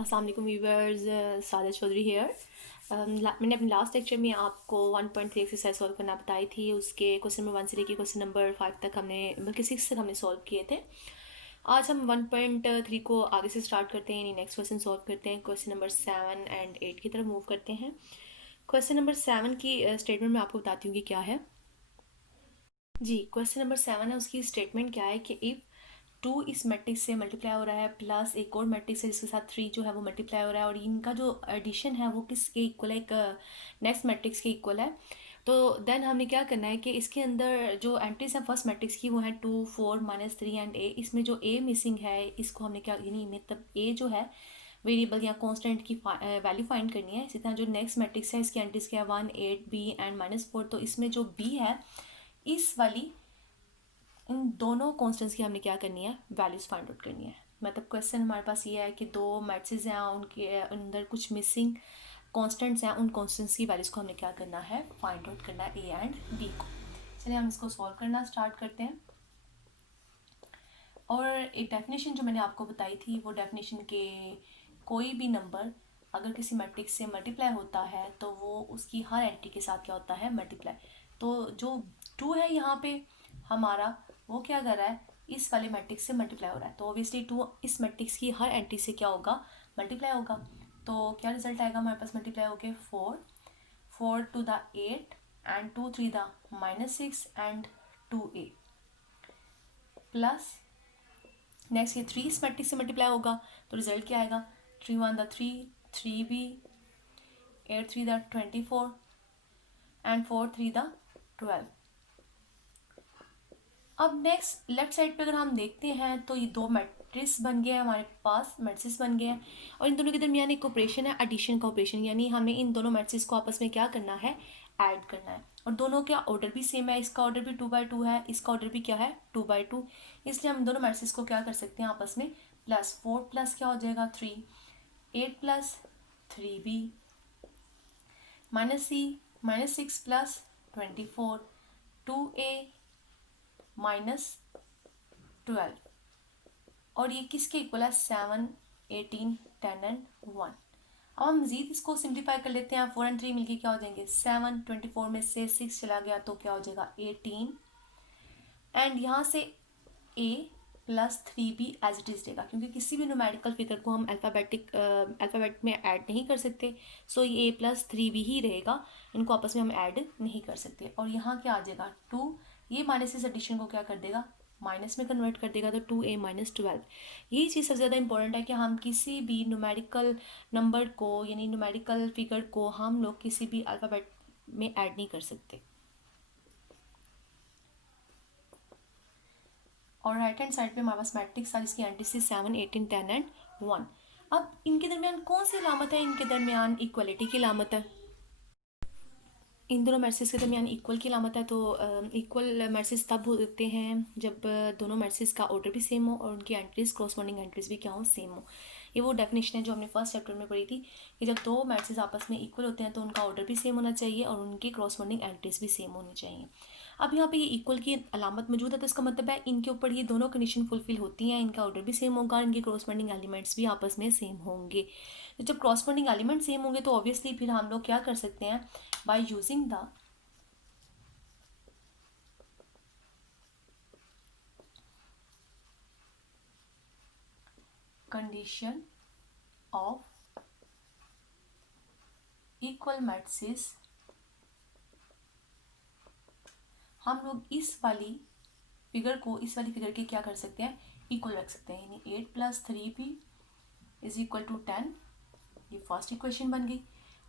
अस्सलाम वालेकुम व्यूअर्स, सादा चौधरी हेयर। मैंने अपने लास्ट लेक्चर में आपको 1.3 एक्सरसाइज सॉल्व करना बताई थी। उसके क्वेश्चन नंबर 1 से लेकर क्वेश्चन नंबर 5 तक हमने, बल्कि 6 तक हमने सॉल्व किए थे। आज हम 1.3 को आगे से स्टार्ट करते हैं, यानी नेक्स्ट क्वेश्चन सॉल्व करते हैं। क्वेश्चन नंबर 7 एंड 8 की तरफ मूव करते हैं। क्वेश्चन नंबर 7 की स्टेटमेंट मैं आपको बताती हूँ कि क्या है। जी, क्वेश्चन नंबर 7 है, उसकी स्टेटमेंट क्या है कि इफ़ 2 इस मैट्रिक्स से मल्टीप्लाई हो रहा है प्लस एक और मैट्रिक्स है जिसके साथ 3 जो है वो मल्टीप्लाई हो रहा है, और इनका जो एडिशन है वो किसके इक्वल है, एक नेक्स्ट मैट्रिक्स के इक्वल है। तो देन हमें क्या करना है कि इसके अंदर जो एंट्रीज हैं फर्स्ट मैट्रिक्स की वो है 2, 4, -3 एंड ए। इसमें जो ए मिसिंग है इसको हमने क्या, यानी मतलब ए जो है वेरिएबल या कांस्टेंट की वैल्यू फाइंड करनी है। इसी तरह जो नेक्स्ट मैट्रिक्स है इसकी एंट्रीज क्या है 1, 8, बी एंड -4। तो इसमें जो बी है इस वाली, इन दोनों कॉन्स्टेंट्स की हमने क्या करनी है, वैल्यूज़ फाइंड आउट करनी है। मतलब क्वेश्चन हमारे पास ये है कि दो मैट्रिक्स हैं, उनके अंदर कुछ मिसिंग कॉन्स्टेंट्स हैं, उन कॉन्स्टेंट्स की वैल्यूज़ को हमने क्या करना है, फाइंड आउट करना है, ए एंड बी को। चलिए हम इसको सॉल्व करना स्टार्ट करते हैं। और एक डेफिनेशन जो मैंने आपको बताई थी, वो डेफिनेशन के कोई भी नंबर अगर किसी मैट्रिक्स से मल्टीप्लाई होता है तो वो उसकी हर एंट्री के साथ क्या होता है, मल्टीप्लाई। तो जो 2 है यहाँ पे हमारा, वो क्या कर रहा है, इस वाले मैट्रिक्स से मल्टीप्लाई हो रहा है। तो ऑब्वियसली 2 इस मैट्रिक्स की हर एंट्री से क्या होगा, मल्टीप्लाई होगा। तो क्या रिजल्ट आएगा हमारे पास, मल्टीप्लाई हो गया 4 to the 8 and 2 3 the -6 and 2a plus next ये 3 इस मैट्रिक्स से मल्टीप्लाई होगा। तो रिजल्ट क्या आएगा, 3 1 the 3, 3b, 8 3 the 24 and 4 3 the 12। अब नेक्स्ट लेफ्ट साइड पे अगर हम देखते हैं तो ये दो मैट्रिक्स बन गए हैं हमारे पास, मैट्रिक्स बन गए हैं, और इन दोनों के दरमियान एक ऑपरेशन है, एडिशन का ऑपरेशन, यानी हमें इन दोनों मैट्रिक्स को आपस में क्या करना है, ऐड करना है। और दोनों का ऑर्डर भी सेम है, इसका ऑर्डर भी 2/2 है, इसका ऑर्डर भी क्या है 2/2। इसलिए हम दोनों मैट्रिक्स को क्या कर सकते हैं आपस में, प्लस 4 प्लस क्या हो जाएगा 3, 8 plus 3b -c -6 plus 24, 2a -12। और ये किसके इक्वल है, 7, 18, 10 एंड 1। अब हम मजीद इसको सिंप्लीफाई कर लेते हैं। 4 एंड 3 मिलके क्या हो जाएंगे 7, 24 में से 6 चला गया तो क्या हो जाएगा 18, एंड यहाँ से a plus 3b as it is रहेगा, क्योंकि किसी भी न्यूमेरिकल फिगर को हम अल्फ़ाबेट में ऐड नहीं कर सकते। सो ये a प्लस 3b ही रहेगा, इनको आपस में हम ऐड नहीं कर सकते। और यहाँ क्या आ जाएगा 2, ये माइनस इस एडिशन को क्या कर देगा, माइनस में कन्वर्ट कर देगा, तो 2a -12। यही चीज़ सबसे ज़्यादा इंपॉर्टेंट है कि हम किसी भी न्यूमेरिकल नंबर को, यानी न्यूमेरिकल फिगर को हम लोग किसी भी अल्फ़ाबेट में ऐड नहीं कर सकते। और राइट हैंड साइड पे हमारे पास मैट्रिक्स है जिसकी एंट्री से 7, 18, 10 एंड 1। अब इनके दरमियान कौन सी अलामत है, इनके दरमियान इक्वलिटी की अलामत है। इन दोनों मैट्रिक्स के दरमियान इक्वल की अलामत है। तो इक्वल मैट्रिक्स तब होते हैं जब दोनों मैट्रिक्स का ऑर्डर भी सेम हो और उनकी एंट्रीज, कॉरस्पॉन्डिंग एंट्रीज भी क्या हो, सेम हो। ये वो डेफिनेशन है जो हमने फर्स्ट चैप्टर में पढ़ी थी कि जब दो मैट्रिक्स आपस में इक्वल होते हैं तो उनका ऑर्डर भी सेम होना चाहिए और उनकी कॉरस्पॉन्डिंग एंट्रीज भी सेम होनी चाहिए। अब यहाँ पे ये इक्वल की अलामत मौजूद है, तो इसका मतलब है इनके ऊपर ये दोनों कंडीशन फुलफिल होती हैं, इनका ऑर्डर भी सेम होगा, इनके कॉरस्पॉन्डिंग एलिमेंट्स भी आपस में सेम होंगे। तो जब कॉरस्पॉन्डिंग एलिमेंट सेम होंगे तो ऑब्वियसली फिर हम लोग क्या कर सकते हैं, by using the condition of equal matrices हम लोग इस वाली फिगर को इस वाली फिगर के क्या कर सकते हैं, इक्वल रख सकते हैं। यानी 8 plus 3b is equal to 10, ये फर्स्ट इक्वेशन बन गई।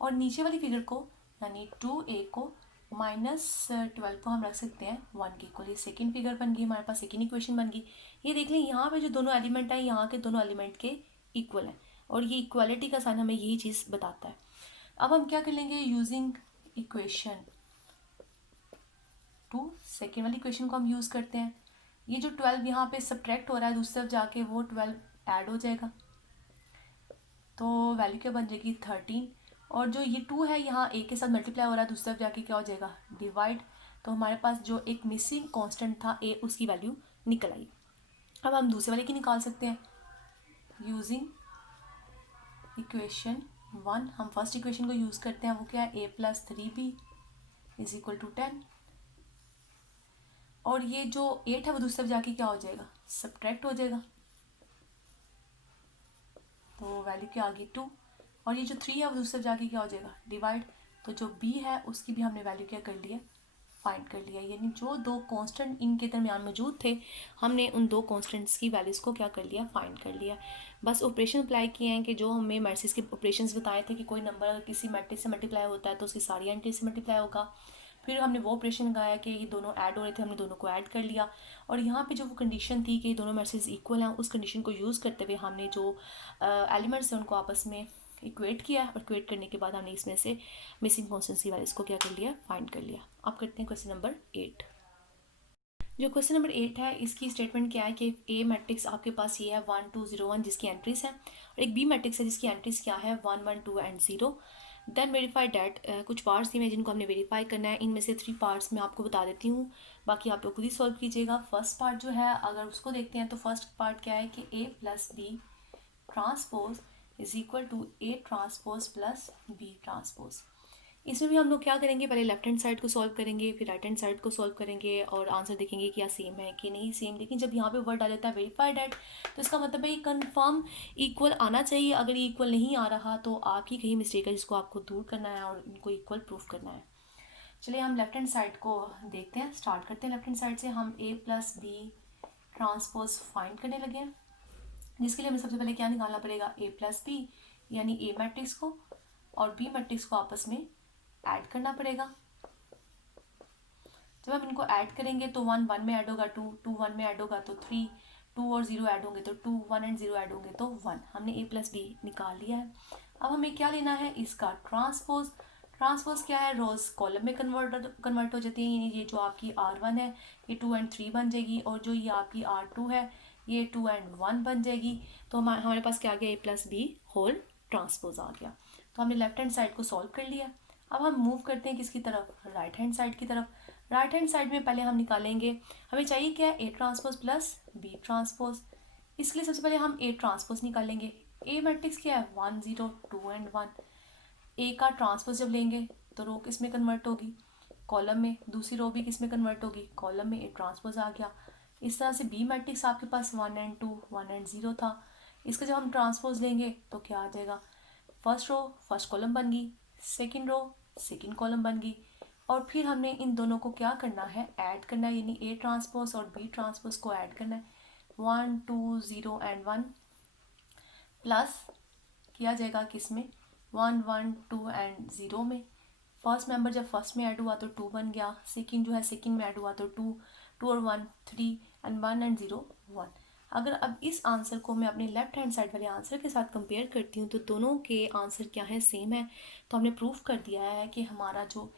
और नीचे वाली फिगर को यानी 2a को -12 को हम रख सकते हैं 1 के इक्वल, ये सेकेंड फिगर बन गई, हमारे पास सेकेंड इक्वेशन बन गई। ये देख लें यहाँ पे जो दोनों एलिमेंट है यहाँ के दोनों एलिमेंट के इक्वल है, और ये इक्वालिटी का साइन हमें यही चीज़ बताता है। अब हम क्या कर लेंगे, यूजिंग इक्वेशन 2, सेकेंड वाली इक्वेशन को हम यूज़ करते हैं। ये जो 12 यहाँ पे सब्ट्रैक्ट हो रहा है दूसरी तरफ जाके, वो 12 ऐड हो जाएगा, तो वैल्यू क्या बन जाएगी 13। और जो ये 2 है यहाँ a के साथ मल्टीप्लाई हो रहा है, दूसरी तरफ जाके क्या हो जाएगा डिवाइड। तो हमारे पास जो एक मिसिंग कांस्टेंट था a, उसकी वैल्यू निकल आई। अब हम दूसरे वाले की निकाल सकते हैं यूजिंग इक्वेशन 1, हम फर्स्ट इक्वेशन को यूज़ करते हैं, वो क्या है, a+3b इज इक्वल टू 10। और ये जो 8 है वो दूसरी तरफ जाके क्या हो जाएगा, सब्ट्रैक्ट हो जाएगा, तो वैल्यू क्या आ गई 2। और ये जो 3 है वो दूसरी तरफ जाके क्या हो जाएगा, डिवाइड। तो जो b है उसकी भी हमने वैल्यू क्या कर लिया, फाइंड कर लिया। यानी जो दो कांस्टेंट इनके दरमियान मौजूद थे, हमने उन दो कांस्टेंट्स की वैल्यूज़ को क्या कर लिया, फाइंड कर लिया। बस ऑपरेशन अप्लाई किए हैं कि जो हमें मैट्रिक्स के ऑपरेशंस बताए थे कि कोई नंबर अगर किसी मैट्रिक्स से मल्टीप्लाई होता है तो उसकी सारी एंट्री से मल्टीप्लाई होगा। फिर हमने वो ऑपरेशन लगाया कि ये दोनों ऐड हो रहे थे, हमने दोनों को ऐड कर लिया। और यहाँ पे जो वो कंडीशन थी कि दोनों मैट्रिक्स इक्वल हैं, उस कंडीशन को यूज़ करते हुए हमने जो एलिमेंट्स हैं उनको आपस में इक्वेट किया। और इक्वेट करने के बाद हमने इसमें से मिसिंग कॉन्स्टेंट्स की वैल्यूज़ को क्या कर लिया, फाइंड कर लिया। अब करते हैं क्वेश्चन नंबर 8। जो क्वेश्चन नंबर 8 है, इसकी स्टेटमेंट क्या है कि ए मैट्रिक्स आपके पास ये है 1 2 0 1 जिसकी एंट्रीज हैं, और एक बी मैट्रिक्स है जिसकी एंट्रीज क्या है 1 1 2 एंड 0। देन वेरीफाई डैट, कुछ पार्ट्स दिए हैं जिनको हमने वेरीफाई करना है। इनमें से 3 पार्ट्स मैं आपको बता देती हूँ, बाकी आप लोग खुद ही सॉल्व कीजिएगा। फर्स्ट पार्ट जो है अगर उसको देखते हैं तो फर्स्ट पार्ट क्या है कि a plus b transpose is equal to a transpose plus b transpose. इसमें भी हम लोग क्या करेंगे, पहले लेफ्ट हैंड साइड को सॉल्व करेंगे, फिर राइट हैंड साइड को सॉल्व करेंगे और आंसर देखेंगे क्या सेम है कि नहीं सेम। लेकिन जब यहाँ पे वर्ड आ जाता है वेरीफाइड एट, तो इसका मतलब है ये कन्फर्म इक्वल आना चाहिए। अगर ये इक्वल नहीं आ रहा तो आपकी कहीं मिस्टेक है जिसको आपको दूर करना है और इनको इक्वल प्रूफ करना है। चलिए हम लेफ्ट हैंड साइड को देखते हैं, स्टार्ट करते हैं लेफ्ट हैंड साइड से। हम a plus b transpose find करने लगे हैं, जिसके लिए हमें सबसे पहले क्या निकालना पड़ेगा, a प्लस बी यानी a मैट्रिक्स को और b मैट्रिक्स को आपस में ऐड करना पड़ेगा। जब हम इनको ऐड करेंगे तो 1 1 में ऐड होगा, 2 2 1 में ऐड होगा तो 3, 2 और 0 ऐड होंगे तो 2, 1 एंड 0 ऐड होंगे तो 1। हमने a प्लस बी निकाल लिया है। अब हमें क्या लेना है, इसका ट्रांसपोज। ट्रांसपोज क्या है, रोज कॉलम में कन्वर्ट हो जाती है। ये जो आपकी R1 है ये 2 एंड 3 बन जाएगी, और जो ये आपकी R2 है ये 2 एंड 1 बन जाएगी। तो हमारे पास क्या आ गया, a plus B whole transpose आ गया। तो हमने लेफ्ट हैंड साइड को सॉल्व कर लिया। अब हम मूव करते हैं किसकी तरफ, राइट हैंड साइड की तरफ। राइट हैंड साइड में पहले हम निकालेंगे, हमें चाहिए क्या है, a transpose plus b transpose. इसके लिए सबसे पहले हम ए ट्रांसपोज निकालेंगे। ए मैट्रिक्स क्या है 1 0 2 एंड 1। ए का ट्रांसपोज जब लेंगे तो रो किस में कन्वर्ट होगी, कॉलम में। दूसरी रो भी किस में कन्वर्ट होगी, कॉलम में। ए ट्रांसपोज आ गया। इस तरह से बी मैट्रिक्स आपके पास 1 एंड 2 1 एंड 0 था। इसका जब हम ट्रांसपोज लेंगे तो क्या आ जाएगा, फर्स्ट रो फर्स्ट कॉलम बन गई, सेकेंड रो सेकेंड कॉलम बन गई। और फिर हमने इन दोनों को क्या करना है, ऐड करना है, यानी ए ट्रांसपोज और बी ट्रांसपोज को ऐड करना है। 1 2 0 एंड 1 प्लस किया जाएगा किस में, 1 1 2 एंड 0 में। फर्स्ट मेंबर जब फर्स्ट में ऐड हुआ तो 2 बन गया, सेकेंड जो है सेकेंड में ऐड हुआ तो 2 2 और 1 3 एंड 1 एंड 0 1। अगर अब इस आंसर को मैं अपने लेफ्ट हैंड साइड वाले आंसर के साथ कंपेयर करती हूँ तो दोनों के आंसर क्या है, सेम है। तो हमने प्रूफ कर दिया है कि हमारा जो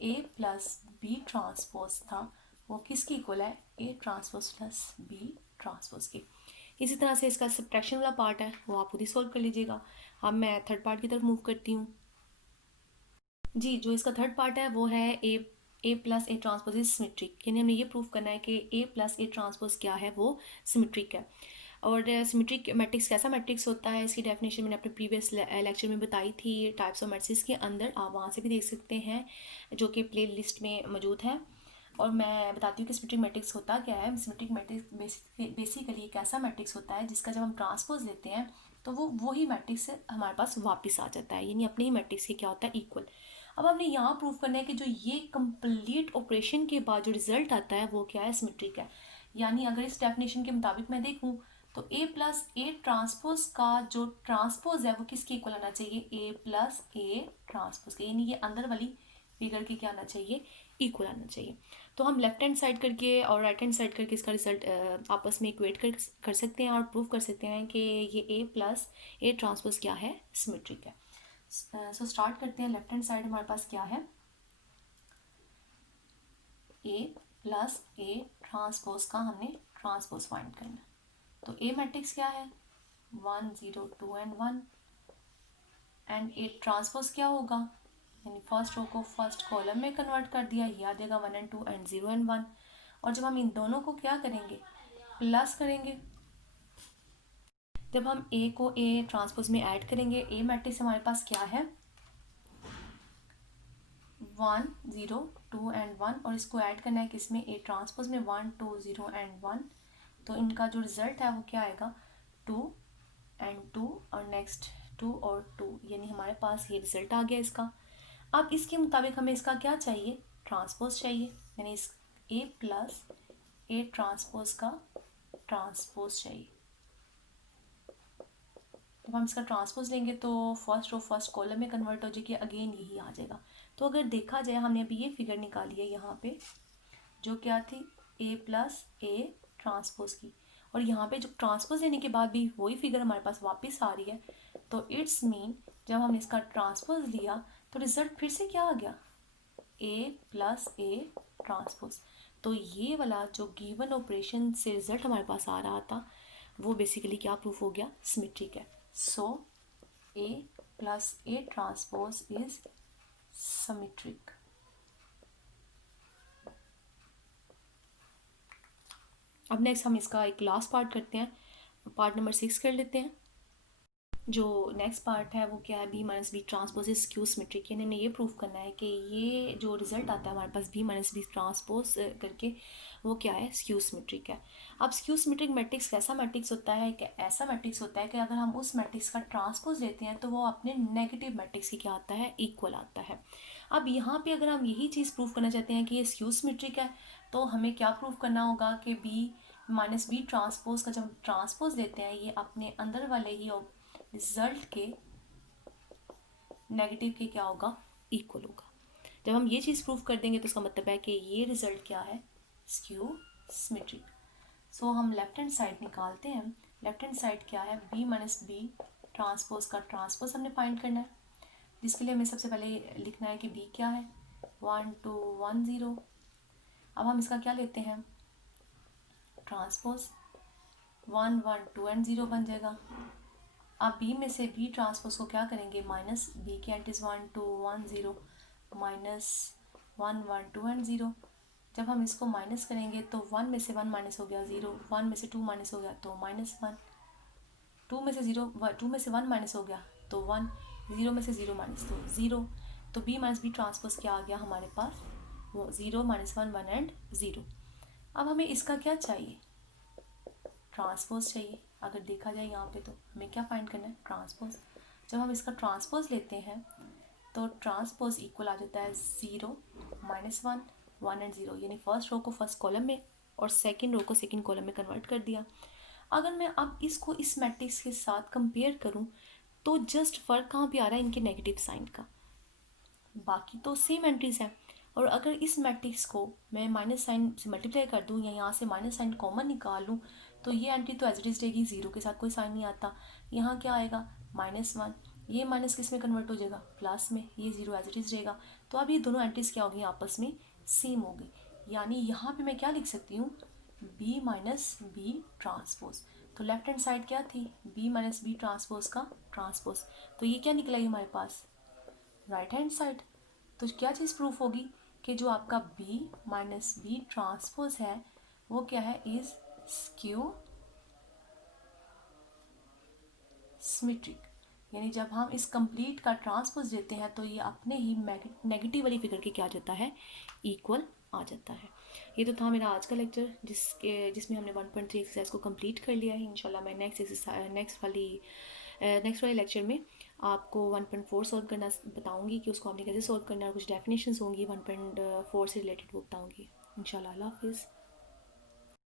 a प्लस बी ट्रांसपोज था वो किसकी इक्वल है, a transpose plus b transpose की। इसी तरह से इसका सब्ट्रैक्शन वाला पार्ट है वो आप खुद ही सॉल्व कर लीजिएगा। अब मैं थर्ड पार्ट की तरफ मूव करती हूँ। जी, जो इसका थर्ड पार्ट है वो है A plus A transpose is symmetric, यानी हमें ये प्रूफ करना है कि ए प्लस ए ट्रांसपोज क्या है, वो सिमेट्रिक है। और सिमेट्रिक मैट्रिक्स कैसा मैट्रिक्स होता है, इसकी डेफिनेशन मैंने अपने प्रीवियस लेक्चर में बताई थी टाइप्स ऑफ मैट्रिक्स के अंदर, आप वहाँ से भी देख सकते हैं जो कि प्ले लिस्ट में मौजूद है। और मैं बताती हूँ कि सिमेट्रिक मैट्रिक्स होता क्या है। सिमेट्रिक मैट्रिक्स बेसिकली एक ऐसा मैट्रिक्स होता है जिसका जब हम ट्रांसपोज लेते हैं तो वो वही मैट्रिक्स हमारे पास वापस आ जाता है, यानी अपने ही मैट्रिक्स के क्या होता है, इक्वल। अब हमने यहाँ प्रूव करना है कि जो ये कंप्लीट ऑपरेशन के बाद जो रिजल्ट आता है वो क्या है, सिमेट्रिक है। यानी अगर इस डेफिनेशन के मुताबिक मैं देखूँ तो a प्लस ए ट्रांसपोज का जो ट्रांसपोज है वो किसके इक्वल आना चाहिए, a प्लस ए ट्रांसपोज के, यानी ये अंदर वाली फिगर के क्या आना चाहिए, इक्वल आना चाहिए। तो हम लेफ्ट हैंड साइड करके और राइट हैंड साइड करके इसका रिजल्ट आपस में इक्वेट कर सकते हैं और प्रूव कर सकते हैं कि ये a प्लस ए ट्रांसपोज क्या है, सिमेट्रिक है। सो स्टार्ट करते हैं। लेफ्ट हैंड साइड हमारे पास क्या है, a प्लस ए ट्रांसपोज का हमने ट्रांसपोज फाइंड करना है। तो a मैट्रिक्स क्या है 1 0 2 एंड 1 एंड ए ट्रांसपोज क्या होगा, यानी फर्स्ट रो को फर्स्ट कॉलम में कन्वर्ट कर दिया, ये आ जाएगा 1 एंड 2 एंड 0 एंड 1। और जब हम इन दोनों को क्या करेंगे, प्लस करेंगे, जब हम ए को ए ट्रांसपोज में ऐड करेंगे, ए मैट्रिक्स हमारे पास क्या है 1 0 2 एंड 1, और इसको ऐड करना है किसमें ए ट्रांसपोज में 1 2 0 एंड 1, तो इनका जो रिजल्ट है वो क्या आएगा 2 एंड 2 और नेक्स्ट 2 और 2, यानी हमारे पास ये रिजल्ट आ गया इसका। अब इसके मुताबिक हमें इसका क्या चाहिए ट्रांसपोज चाहिए, यानी इस ए प्लस ए ट्रांसपोज का ट्रांसपोज चाहिए। जब हम इसका ट्रांसपोज लेंगे तो फर्स्ट रो फर्स्ट कॉलम में कन्वर्ट हो जाएगी, अगेन यही आ जाएगा। तो अगर देखा जाए हमने अभी ये फिगर निकाली है यहाँ पे, जो क्या थी ए प्लस ए ट्रांसपोज की, और यहाँ पे जो ट्रांसपोज लेने के बाद भी वही फिगर हमारे पास वापस आ रही है, तो इट्स मीन जब हमने इसका ट्रांसपोज लिया तो रिजल्ट फिर से क्या आ गया ए प्लस ए ट्रांसपोज। तो ये वाला जो गिवन ऑपरेशन से रिजल्ट हमारे पास आ रहा था वो बेसिकली क्या प्रूफ हो गया सिमेट्रिक है। So A plus A transpose is symmetric. अब नेक्स्ट हम इसका एक लास्ट पार्ट करते हैं, पार्ट नंबर 6 कर लेते हैं। जो नेक्स्ट पार्ट है वो क्या है b minus b transpose is skew symmetric, यानी हमें ये प्रूफ करना है कि ये जो रिजल्ट आता है हमारे पास बी माइनस बी ट्रांसपोज करके वो क्या है स्क्यू सिमेट्रिक है। अब स्क्यू सिमेट्रिक मैट्रिक्स कैसा मैट्रिक्स होता है कि ऐसा मैट्रिक्स होता है कि अगर हम उस मैट्रिक्स का ट्रांसपोज लेते हैं तो वो अपने नेगेटिव मैट्रिक्स की क्या आता है इक्वल आता है। अब यहाँ पे अगर हम यही चीज़ प्रूफ करना चाहते हैं कि ये स्क्यू सिमेट्रिक है तो हमें क्या प्रूफ करना होगा कि बी माइनस बी ट्रांसपोज का जब ट्रांसपोज लेते हैं ये अपने अंदर वाले ही रिजल्ट के नेगेटिव के क्या होगा इक्वल होगा। जब हम ये चीज़ प्रूफ कर देंगे तो इसका मतलब है कि ये रिजल्ट क्या है स्क्यू सिमेट्रिक। सो हम लेफ्ट हैंड साइड निकालते हैं। लेफ्ट हैंड साइड क्या है बी माइनस बी ट्रांसपोज का ट्रांसपोज हमने फाइंड करना है, जिसके लिए हमें सबसे पहले लिखना है कि बी क्या है 1 2 1 0। अब हम इसका क्या लेते हैं ट्रांसपोज 1 1 2 एंड 0 बन जाएगा। अब बी में से बी ट्रांसपोज को क्या करेंगे माइनस बी के एंटीज 1 2 1 0 माइनस 1 1 2 एंड 0। जब हम इसको माइनस करेंगे तो 1 में से 1 माइनस हो गया 0, 1 में से 2 माइनस हो गया तो -1, 2 में से 0 2 में से 1 माइनस हो गया तो 1, 0 में से 0 माइनस तो 0। तो बी माइनस बी ट्रांसपोज क्या आ गया हमारे पास वो 0 -1 1 एंड 0। अब हमें इसका क्या चाहिए ट्रांसपोज चाहिए। अगर देखा जाए यहाँ पे तो हमें क्या फाइंड करना है ट्रांसपोज। जब हम इसका ट्रांसपोज लेते हैं तो ट्रांसपोज इक्वल आ जाता है 0 -1 1 एंड 0, यानी फर्स्ट रो को फर्स्ट कॉलम में और सेकंड रो को सेकंड कॉलम में कन्वर्ट कर दिया। अगर मैं अब इसको इस मैट्रिक्स के साथ कंपेयर करूँ तो जस्ट फ़र्क कहाँ पे आ रहा है इनके नेगेटिव साइन का, बाकी तो सेम एंट्रीज हैं। और अगर इस मैट्रिक्स को मैं माइनस साइन से मल्टीप्लाई कर दूँ या यहाँ से माइनस साइन कॉमन निकाल लूँ तो ये एंट्री तो एज इट इज रहेगी, 0 के साथ कोई साइन नहीं आता। यहाँ क्या आएगा -1, ये माइनस किस में कन्वर्ट हो जाएगा प्लस में, ये 0 एज इट इज रहेगा। तो अब ये दोनों एंट्रीज क्या होगी आपस में सेम होगी, यानी यहाँ पे मैं क्या लिख सकती हूँ बी माइनस बी ट्रांसपोज। तो लेफ्ट हैंड साइड क्या थी बी माइनस बी ट्रांसपोज का ट्रांसपोज, तो ये क्या निकला हमारे पास राइट हैंड साइड। तो क्या चीज़ प्रूफ होगी कि जो आपका बी माइनस बी ट्रांसपोज है वो क्या है इज स्क्यू सिमेट्रिक, यानी जब हम इस कंप्लीट का ट्रांसपोज लेते हैं तो ये अपने ही नेगेटिव वाली फिगर के क्या आ जाता है इक्वल आ जाता है। ये तो था मेरा आज का लेक्चर जिसमें हमने 1.3 एक्सरसाइज को कंप्लीट कर लिया है। इंशाल्लाह मैं नेक्स्ट वाले लेक्चर में आपको 1.4 सॉल्व करना बताऊंगी कि उसको आपने कैसे सॉल्व करना है, और कुछ डेफिनेशंस होंगी 1.4 से रिलेटेड वो बताऊंगी इंशाल्लाह। अल्लाह हाफिज़।